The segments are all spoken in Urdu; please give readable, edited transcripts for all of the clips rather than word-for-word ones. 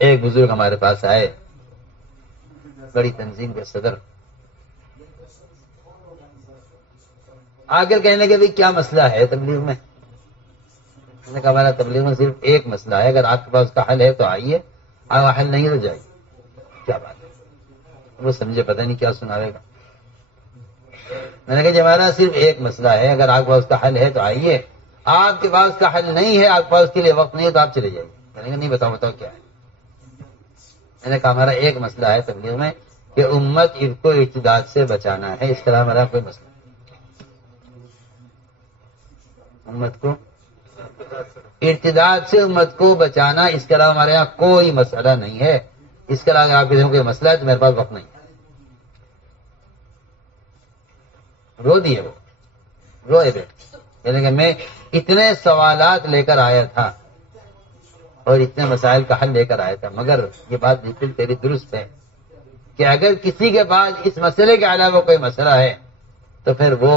ایک بزرگ ہمارے پاس آئے، بڑی تنظیم کے صدر، آ کر کہنے کے بھی کیا مسئلہ ہے تبلیغ میں؟ میں نے کہا ہمارا تبلیغ میں صرف ایک مسئلہ ہے، اگر آپ کے پاس اس کا حل ہے تو آئیے، اگر حل نہیں تو جائیے۔ کیا بات ہے؟ وہ سمجھے پتہ نہیں کیا سناوے گا۔ میں نے کہا جی ہمارا صرف ایک مسئلہ ہے، اگر آپ کے پاس اس کا حل ہے تو آئیے، آپ کے پاس کا حل نہیں ہے، آپ کے پاس اس کے لیے وقت نہیں ہے تو آپ چلے جائیے۔ میں نے کہا نہیں، بتاؤ کیا ہے؟ میں نے کہا ہمارا ایک مسئلہ ہے تبلیغ میں کہ امت کو ارتداد سے بچانا ہے، اس کے علاوہ ہمارا کوئی مسئلہ نہیں۔ امت کو ارتداد سے امت کو بچانا، اس کے علاوہ ہمارے یہاں کوئی مسئلہ نہیں ہے، اس کے علاوہ آپ کے کوئی مسئلہ ہے تو میرے پاس وقت نہیں ہے۔ رو دیے وہ، روئے بیٹھ، یعنی کہ میں اتنے سوالات لے کر آیا تھا اور اتنے مسائل کا حل لے کر آیا تھا، مگر یہ بات بالکل تیری درست ہے کہ اگر کسی کے پاس اس مسئلے کے علاوہ کوئی مسئلہ ہے تو پھر وہ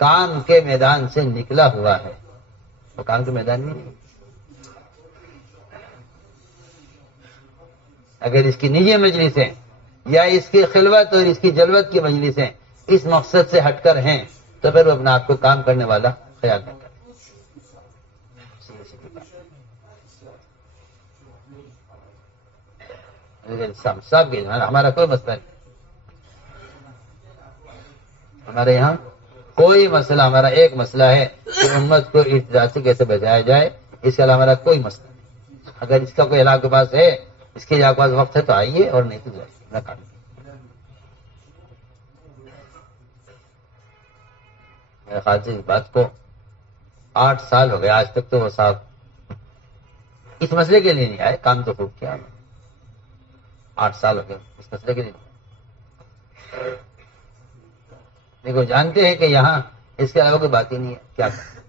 کام کے میدان سے نکلا ہوا ہے، وہ کام کے میدان میں نہیں۔ اگر اس کی نجی مجلسیں یا اس کی خلوت اور اس کی جلوت کی مجلسیں اس مقصد سے ہٹ کر ہیں تو پھر وہ اپنے آپ کو کام کرنے والا خیال نہ کرے۔ صاحب کے ہمارا کوئی مسئلہ نہیں، ہمارے یہاں کوئی مسئلہ، ہمارا ایک مسئلہ ہے کہ امت کو ارتداد سے کیسے بچایا جائے، اس کے علاوہ ہمارا کوئی مسئلہ نہیں۔ اگر اس کا کوئی علاقے کے پاس ہے، اس کے آپ کے پاس وقت ہے تو آئیے اور نہیں تو جائیے، نہ کام۔ میرے خیال سے اس بات کو 8 سال ہو گئے آج تک تو وہ صاحب اس مسئلے کے لیے نہیں آئے، کام تو خوب کیا، 8 سال ہو گئے اس مسئلے کے لیے نہیں۔ دیکھو جانتے ہیں کہ یہاں اس کے علاوہ کوئی بات ہی نہیں ہے، کیا کریں؟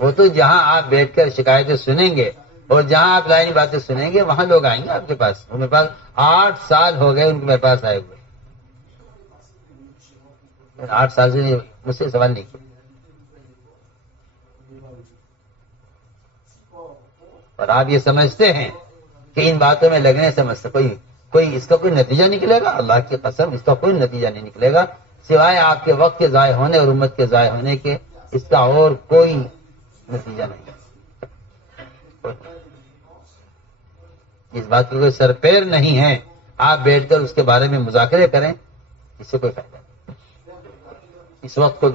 وہ تو جہاں آپ بیٹھ کر شکایتیں سنیں گے اور جہاں آپ لائنی باتیں سنیں گے وہاں لوگ آئیں گے آپ کے پاس۔ وہ میرے پاس 8 سال ہو گئے ان کو میرے پاس آئے ہوئے، 8 سال سے مجھ سے سوال نہیں کیا، اور آپ یہ سمجھتے ہیں کہ ان باتوں میں لگنے سے کوئی اس کا کوئی نتیجہ نکلے گا؟ اللہ کی قسم اس کا کوئی نتیجہ نہیں نکلے گا سوائے آپ کے وقت کے ضائع ہونے اور امت کے ضائع ہونے کے، اس کا اور کوئی نتیجہ نہیں۔ اس بات کا کوئی سرپیر نہیں ہے، آپ بیٹھ کر اس کے بارے میں مذاکرے کریں، اس سے کوئی فائدہ نہیں۔ اس وقت کو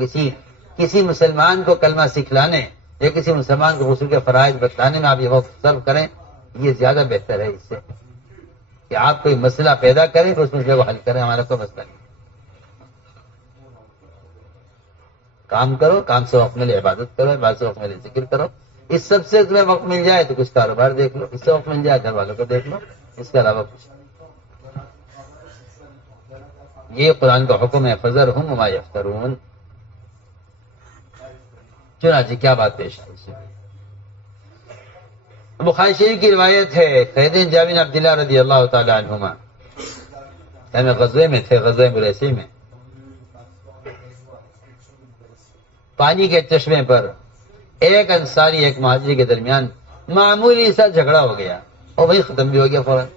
کسی مسلمان کو کلمہ سکھلانے یا کسی مسلمان کو غسل کے فرائض بتلانے میں آپ یہ وقت صرف کریں، یہ زیادہ بہتر ہے اس سے کہ آپ کوئی مسئلہ پیدا کریں تو اس مسئلے کو حل کریں۔ ہمارا کوئی مسئلہ نہیں، کام کرو، کام سے وقت ملے عبادت کرو، عبادت سے وقت ملے ذکر کرو، اس سب سے تمہیں وقت مل جائے تو کچھ کاروبار دیکھ لو، اس سے وقت مل جائے گھر والوں کو دیکھ لو، اس کے علاوہ کچھ نہیں۔ یہ قرآن کا حکم ہے، فذرہم وما یفترون۔ چنانچہ کیا بات پیش آئی؟ بخاری شریف کی روایت ہے، قیدین جابر بن عبداللہ رضی اللہ تعالی عنہما غزوے میں تھے، غزوہ مریسی میں، پانی کے چشمے پر ایک انصاری ایک مہاجری کے درمیان معمولی سا جھگڑا ہو گیا اور وہی ختم بھی ہو گیا فوراً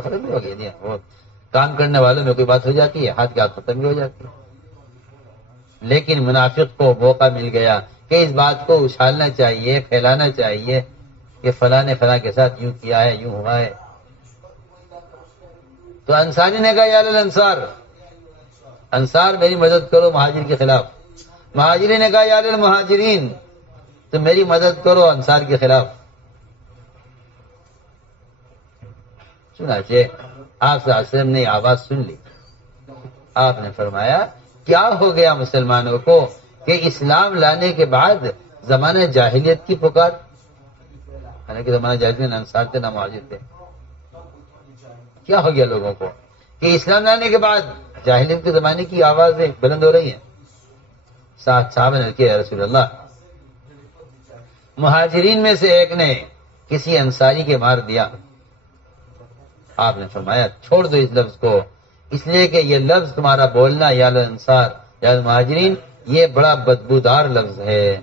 ختم بھی ہو گیا۔ وہ کام کرنے والوں میں کوئی بات ہو جاتی ہے، ہاتھ کے ہاتھ ختم بھی ہو جاتی ہے، لیکن منافق کو موقع مل گیا کہ اس بات کو اچھالنا چاہیے، پھیلانا چاہیے کہ فلاں نے فلاں کے ساتھ یوں کیا ہے، یوں ہوا ہے۔ تو انصاری نے کہا یا الانصار، انصار میری مدد کرو مہاجر کے خلاف۔ مہاجرین نے کہا یا المہاجرین، تو میری مدد کرو انصار کے خلاف۔ چنانچہ آپ صلی اللہ علیہ وسلم نے آواز سن لی، آپ نے فرمایا کیا ہو گیا مسلمانوں کو کہ اسلام لانے کے بعد زمانہ جاہلیت کی پکار، حالانکہ زمانہ جاہلیت میں نہ انصار تھے نہ مہاجر تھے، کیا ہو گیا لوگوں کو کہ اسلام لانے کے بعد جاہلیت کے زمانے کی آوازیں بلند ہو رہی ہیں؟ صحابہ نے کہا یا رسول اللہ، مہاجرین میں سے ایک نے کسی انصاری کے مار دیا۔ آپ نے فرمایا چھوڑ دو اس لفظ کو، اس لیے کہ یہ لفظ تمہارا بولنا یا الانصار یا المہاجرین یہ بڑا بدبودار لفظ ہے،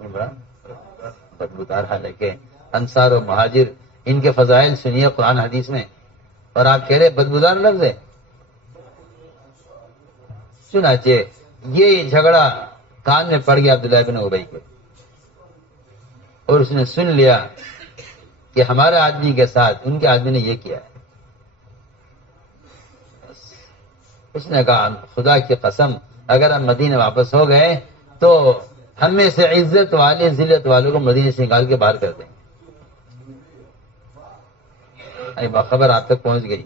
بڑا بدبودار حالانکہ انصار و مہاجر ان کے فضائل سنیے قرآن حدیث میں، اور آپ کہہ رہے بدبودار لفظ ہے۔ چنانچہ یہ جھگڑا کان میں پڑ گیا عبداللہ بن ابی کے، اور اس نے سن لیا کہ ہمارے آدمی کے ساتھ ان کے آدمی نے یہ کیا ہے۔ اس نے کہا خدا کی قسم اگر ہم مدینے واپس ہو گئے تو ہم میں سے عزت والے ذلت والوں کو مدینے سے نکال کے باہر کر دیں گے۔ خبر آپ تک پہنچ گئی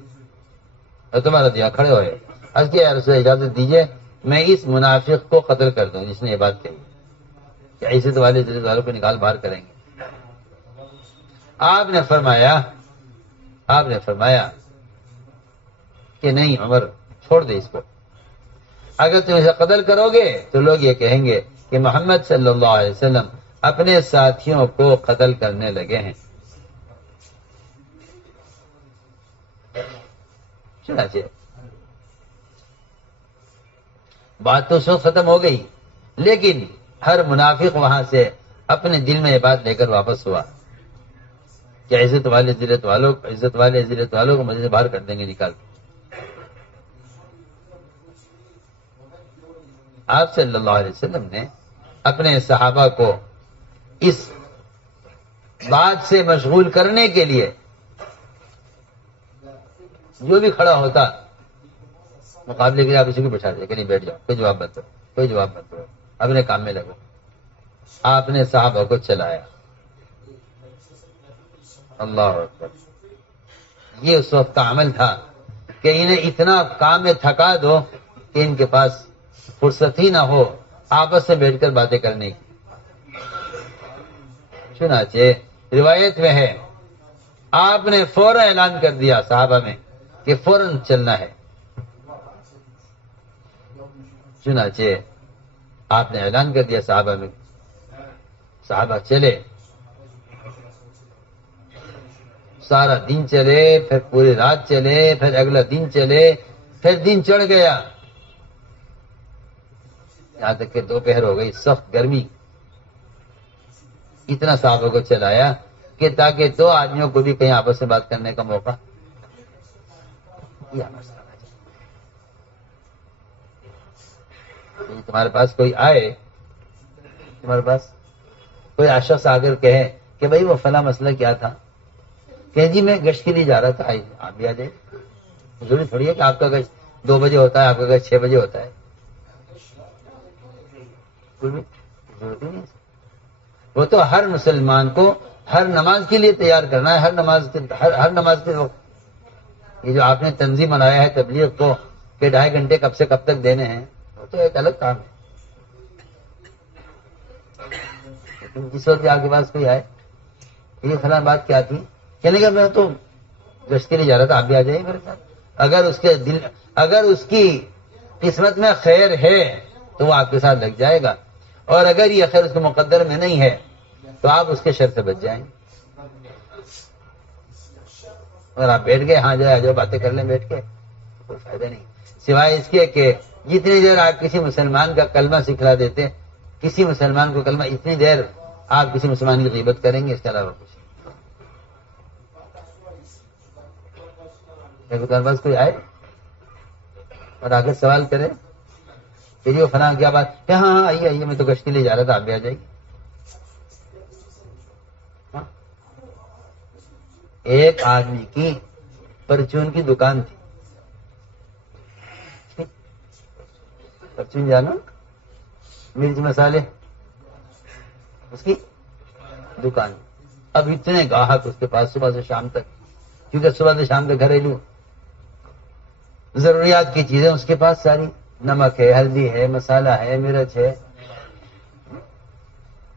اور تمہارا دیا کھڑے ہوئے، عرض کیا یا رسول اللہ اجازت دیجیے میں اس منافق کو قتل کر دوں جس نے یہ بات کہی کہ عزت والے ذلت والوں کو نکال باہر کریں گے۔ آپ نے فرمایا کہ نہیں عمر چھوڑ دے اس کو، اگر تم اسے قتل کرو گے تو لوگ یہ کہیں گے کہ محمد صلی اللہ علیہ وسلم اپنے ساتھیوں کو قتل کرنے لگے ہیں۔ چنانچہ بات تو سو ختم ہو گئی، لیکن ہر منافق وہاں سے اپنے دل میں یہ بات لے کر واپس ہوا کہ عزت والے ذلت والوں کو مدینے سے باہر کر دیں گے نکال کے۔ آپ صلی اللہ علیہ وسلم نے اپنے صحابہ کو اس بات سے مشغول کرنے کے لیے جو بھی کھڑا ہوتا مقابلے کے لیے آپ اسی کو بٹھا دیا کہ نہیں بیٹھ جاؤ، کوئی جواب مت دو، اپنے کام میں لگو۔ آپ نے صحابہ کو چلایا، اللہ اکبر۔ یہ اس وقت کا عمل تھا کہ انہیں اتنا کام میں تھکا دو کہ ان کے پاس فرصت ہی نہ ہو آپس میں بیٹھ کر باتیں کرنے کی۔ چنانچہ روایت میں ہے آپ نے فوراً اعلان کر دیا صحابہ میں کہ فوراً چلنا ہے۔ چنانچہ آپ نے اعلان کر دیا صحابہ میں، صحابہ چلے، سارا دن چلے، پھر پوری رات چلے، پھر اگلا دن چلے، پھر دن چڑھ گیا، یہاں تک کہ دوپہر ہو گئی، سخت گرمی۔ اتنا صحابہ کو چلایا کہ تاکہ دو آدمیوں کو بھی کہیں آپس میں بات کرنے کا موقع تمہارے پاس کوئی آئے، تمہارے پاس کوئی شخص آ کر کہے کہ بھائی وہ فلاں مسئلہ کیا تھا، کہ جی میں گشت کے لیے جا رہا تھا، آئیے آپ بھی آ جائیں۔ ضروری تھوڑی ہے کہ آپ کا گشت 2 بجے ہوتا ہے، آپ کا گشت 6 بجے ہوتا ہے، ضرورت ہی نہیں۔ وہ تو ہر مسلمان کو ہر نماز کے لیے تیار کرنا ہے، ہر نماز کے وقت۔ یہ جو آپ نے تنظیم بنایا ہے تبلیغ کو کہ 2.5 گھنٹے کب سے کب تک دینے ہیں، وہ تو ایک الگ کام ہے۔ لیکن جس وقت آپ کے پاس کوئی آئے یہ فلاں بات کیا تھی، کہنے کا میں تو گشت کے لیے جا رہا تھا، آپ بھی آ جائیے میرے ساتھ۔ اگر اس کی قسمت میں خیر ہے تو وہ آپ کے ساتھ لگ جائے گا، اور اگر یہ خیر اس کے مقدر میں نہیں ہے تو آپ اس کے شر سے بچ جائیں۔ اگر آپ بیٹھ گئے ہاں جائے جو باتیں کر لیں بیٹھ کے، کوئی فائدہ نہیں، سوائے اس کے کہ جتنی دیر آپ کسی مسلمان کا کلمہ سکھلا دیتے، کسی مسلمان کو کلمہ، اتنی دیر آپ کسی مسلمان کی غیبت کریں گے، اس کے علاوہ کچھ نہیں۔ بس کوئی آئے اور آگے سوال کرے کہ یہ فلاں کیا بات کہ ہاں آئیے میں تو گشت کے لیے جا رہا تھا، آپ بھی آ جائیے۔ ایک آدمی کی پرچون کی دکان تھی، پرچون جانا مرچ مسالے، اس کی دکان۔ اب اتنے گاہک اس کے پاس صبح سے شام تک، کیونکہ صبح سے شام کے گھریلو ضروریات کی چیزیں اس کے پاس ساری، نمک ہے، ہلدی ہے، مسالہ ہے، مرچ ہے۔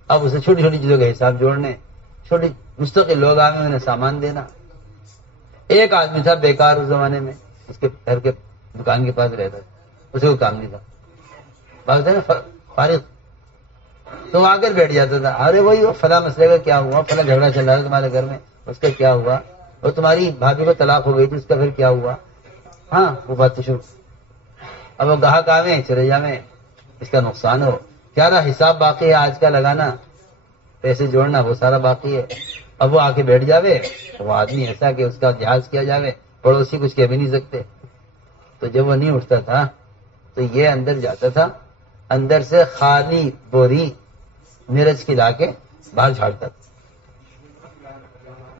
اب اسے چھوٹی چھوٹی چیزوں کا حساب جوڑنے، چھوٹی مستقل لوگ آئے انہیں سامان دینا۔ ایک آدمی تھا بیکار اس زمانے میں، اس کے گھر کے دکان کے پاس رہتا تھا، اسے کوئی کام نہیں تھا، بات ہے نا فارغ، تو وہ آ کر بیٹھ جاتا تھا۔ ارے وہی وہ فلاں مسئلے کا کیا ہوا، فلاں جھگڑا چل رہا ہے تمہارے گھر میں، اس کا کیا ہوا، اور تمہاری بھابھی کو طلاق ہو گئی تھی اس کا پھر کیا ہوا، ہاں وہ بات تو شروع۔ اب وہ گاہک آویں چلے جاویں، اس کا نقصان ہو، کیا رہا حساب باقی ہے آج کا لگانا، پیسے جوڑنا وہ سارا باقی ہے. اب وہ آ کے بیٹھ جاوے وہ آدمی ایسا کہ اس کا جہاز کیا جاوے, پڑوسی کچھ کہہ بھی نہیں سکتے. تو جب وہ نہیں اٹھتا تھا تو یہ اندر جاتا تھا, اندر سے خالی بوری مرچ کھلا کے باہر جھاڑتا تھا.